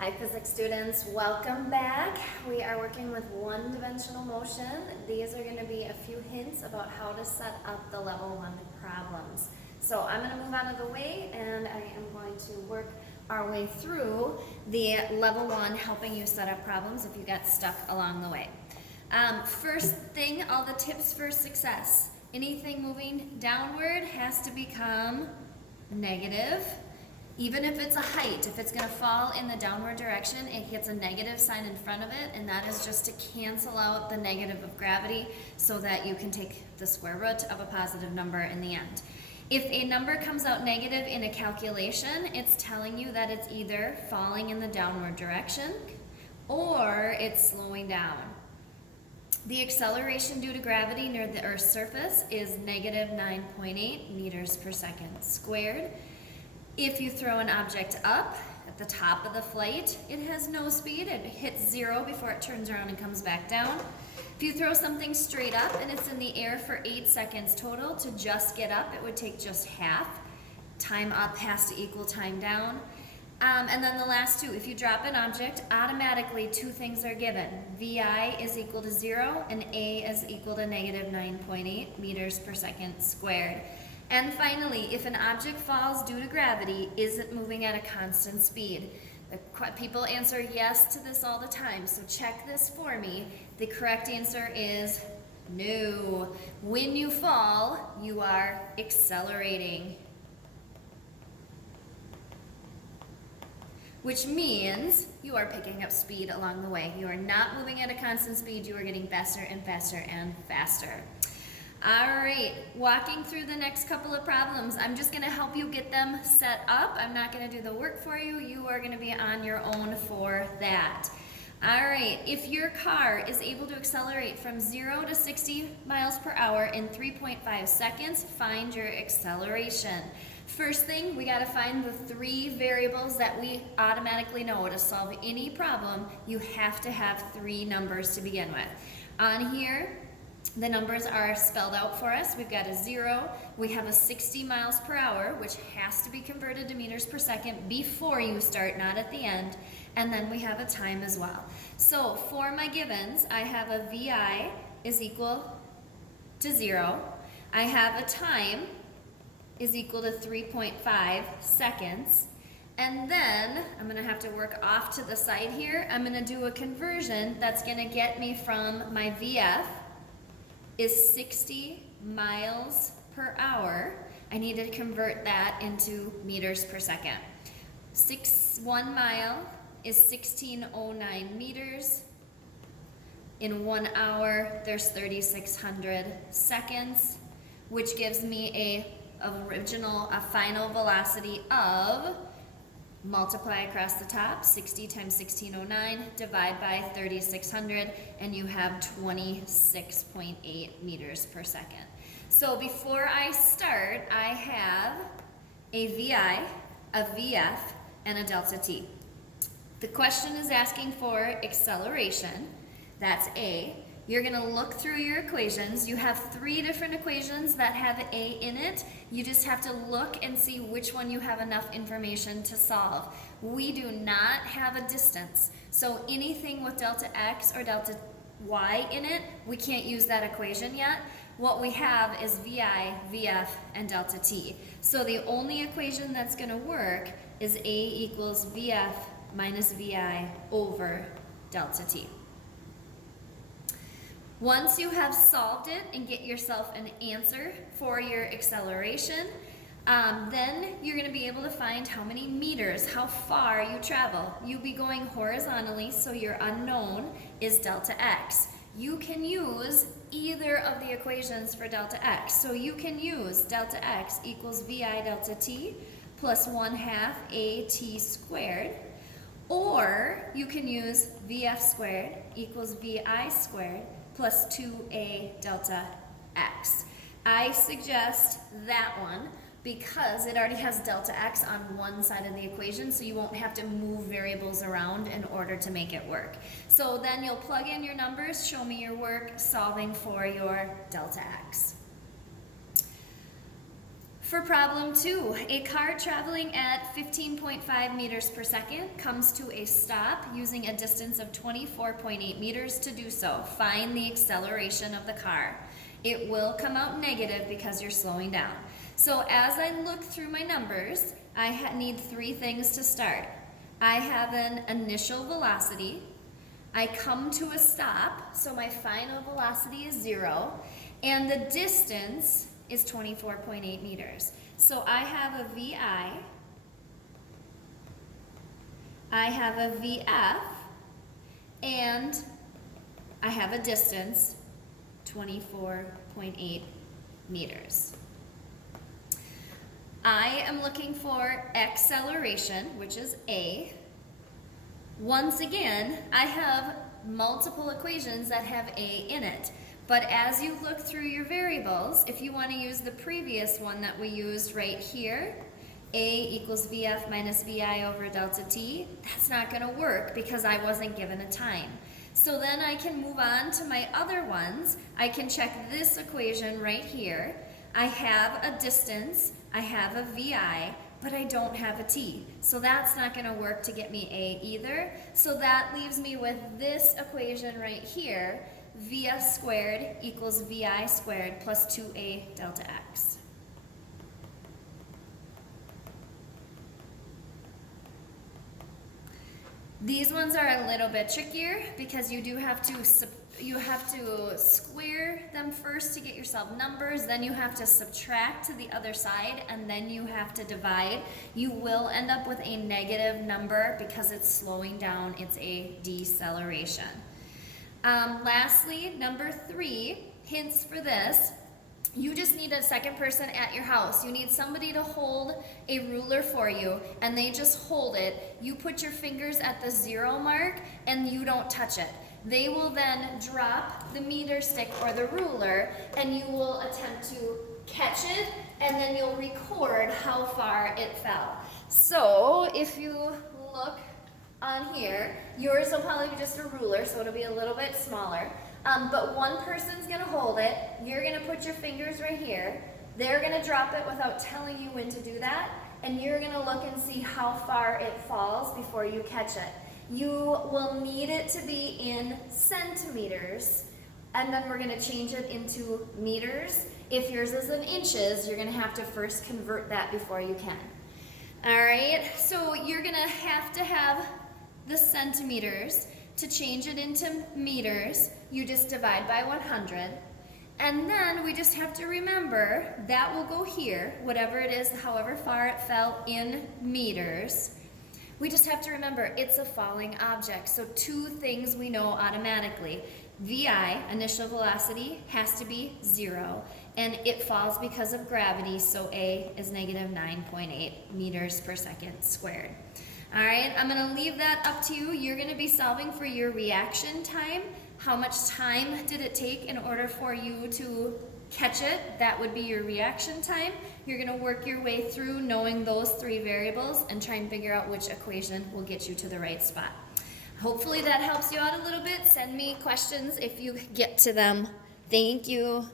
Hi physics students, welcome back. We are working with one-dimensional motion. These are going to be a few hints about how to set up the level 1 problems. So I'm going to move out of the way and I am going to work our way through the level 1 helping you set up problems if you got stuck along the way. First thing, all the tips for success. Anything moving downward has to become negative. Even if it's a height, if it's going to fall in the downward direction, it gets a negative sign in front of it, and that is just to cancel out the negative of gravity so that you can take the square root of a positive number in the end. If a number comes out negative in a calculation, it's telling you that it's either falling in the downward direction or it's slowing down. The acceleration due to gravity near the Earth's surface is negative 9.8 meters per second squared. If you throw an object up at the top of the flight, it has no speed. It hits 0 before it turns around and comes back down. If you throw something straight up and it's in the air for 8 seconds total, to just get up, it would take just half. Time up has to equal time down. And then the last two, if you drop an object, automatically two things are given. VI is equal to 0 and A is equal to negative 9.8 meters per second squared. And finally, if an object falls due to gravity, is it moving at a constant speed? People answer yes to this all the time, so check this for me. The correct answer is no. When you fall, you are accelerating. Which means you are picking up speed along the way. You are not moving at a constant speed, you are getting faster and faster and faster. All right, walking through the next couple of problems. I'm just going to help you get them set up. I'm not going to do the work for you. You are going to be on your own for that. All right, if your car is able to accelerate from 0 to 60 miles per hour in 3.5 seconds, find your acceleration. First thing, we got to find the three variables that we automatically know. To solve any problem, you have to have three numbers to begin with. On here, the numbers are spelled out for us. We've got a 0, we have a 60 miles per hour, which has to be converted to meters per second before you start, not at the end, and then we have a time as well. So for my givens, I have a VI is equal to 0, I have a time is equal to 3.5 seconds, and then I'm going to have to work off to the side here. I'm going to do a conversion that's going to get me from my VF is 60 miles per hour. I need to convert that into meters per second. 1 mile is 1609 meters. In 1 hour, there's 3,600 seconds, which gives me a final velocity of, multiply across the top, 60 times 1609, divide by 3,600, and you have 26.8 meters per second. So before I start, I have a VI, a VF, and a delta T. The question is asking for acceleration. That's A. You're going to look through your equations. You have three different equations that have A in it. You just have to look and see which one you have enough information to solve. We do not have a distance. So anything with delta X or delta Y in it, we can't use that equation yet. What we have is VI, VF, and delta T. So the only equation that's going to work is A equals VF minus VI over delta T. Once you have solved it and get yourself an answer for your acceleration, then you're going to be able to find how many meters, how far you travel. You'll be going horizontally, so your unknown is delta X. You can use either of the equations for delta X. So you can use delta X equals VI delta T plus 1/2 AT squared. Or you can use VF squared equals VI squared plus 2A delta X. I suggest that one because it already has delta X on one side of the equation, so you won't have to move variables around in order to make it work. So then you'll plug in your numbers, show me your work solving for your delta X. For problem 2, a car traveling at 15.5 meters per second comes to a stop using a distance of 24.8 meters to do so. Find the acceleration of the car. It will come out negative because you're slowing down. So as I look through my numbers, I need 3 things to start. I have an initial velocity. I come to a stop, so my final velocity is 0, and the distance is 24.8 meters. So I have a VI, I have a VF, and I have a distance, 24.8 meters. I am looking for acceleration, which is A. Once again, I have multiple equations that have A in it. But as you look through your variables, if you want to use the previous one that we used right here, A equals VF minus VI over delta T, that's not going to work because I wasn't given a time. So then I can move on to my other ones. I can check this equation right here. I have a distance, I have a VI, but I don't have a T. So that's not going to work to get me A either. So that leaves me with this equation right here. VF squared equals VI squared plus 2A delta X. These ones are a little bit trickier because you have to square them first to get yourself numbers, then you have to subtract to the other side, and then you have to divide. You will end up with a negative number because it's slowing down, it's a deceleration. Lastly, number 3, hints for this. You just need a second person at your house. You need somebody to hold a ruler for you, and they just hold it. You put your fingers at the 0 mark, and you don't touch it. They will then drop the meter stick or the ruler, and you will attempt to catch it, and then you'll record how far it fell. So if you look on here, yours will probably be just a ruler, so it'll be a little bit smaller. But one person's gonna hold it, you're gonna put your fingers right here, they're gonna drop it without telling you when to do that, and you're gonna look and see how far it falls before you catch it. You will need it to be in centimeters, and then we're gonna change it into meters. If yours is in inches, you're gonna have to first convert that before you can. All right, so you're gonna have to have the centimeters. To change it into meters, you just divide by 100. And then we just have to remember that will go here, whatever it is, however far it fell in meters. We just have to remember it's a falling object. So 2 things we know automatically. VI, initial velocity, has to be 0. And it falls because of gravity, so A is negative 9.8 meters per second squared. All right, I'm going to leave that up to you. You're going to be solving for your reaction time. How much time did it take in order for you to catch it? That would be your reaction time. You're going to work your way through knowing those 3 variables and try and figure out which equation will get you to the right spot. Hopefully that helps you out a little bit. Send me questions if you get to them. Thank you.